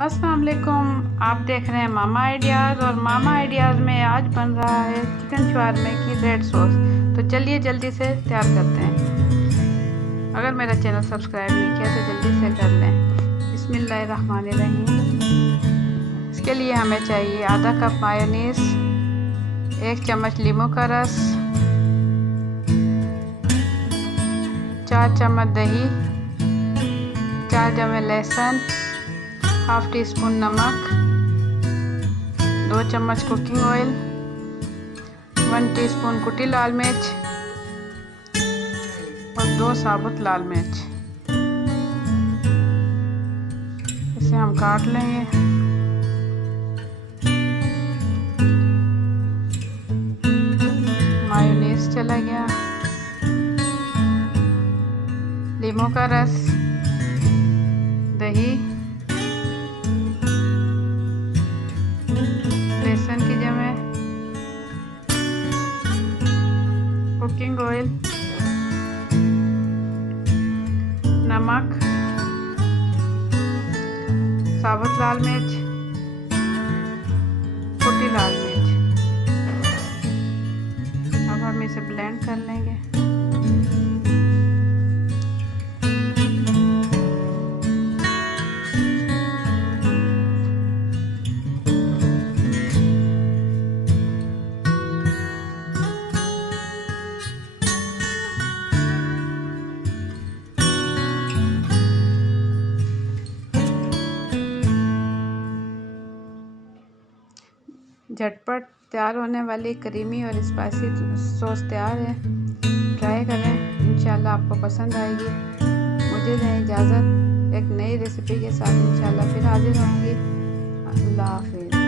अस्सलाम वालेकुम। आप देख रहे हैं मामा आइडियाज़, और मामा आइडियाज़ में आज बन रहा है चिकन शवारमे की रेड सॉस। तो चलिए जल्दी से तैयार करते हैं। अगर मेरा चैनल सब्सक्राइब नहीं किया तो जल्दी से कर लें। बिस्मिल्लाहिर्रहमानिर्रहीम। इसके लिए हमें चाहिए आधा कप मायोनीज़, 1 चम्मच लीमू का रस, 4 चम्मच दही, 4 जमे लहसुन, हाफ टी स्पून नमक, 2 चम्मच कुकिंग ऑयल, 1 टीस्पून कुटी लाल मिर्च और 2 साबुत लाल मिर्च। इसे हम काट लेंगे। मायोनीज चला गया, लीमू का रस, दही, लहसुन की जमे, कुकिंग ऑयल, नमक, साबुत लाल मिर्च, कुटी लाल मिर्च। अब हम इसे ब्लेंड कर लेंगे। झटपट तैयार होने वाली क्रीमी और स्पाइसी सॉस तैयार है। ट्राई करें, इंशाल्लाह आपको पसंद आएगी। मुझे दें इजाज़त, एक नई रेसिपी के साथ इंशाल्लाह फिर हाजिर होंगी। अल्लाह हाफिज़।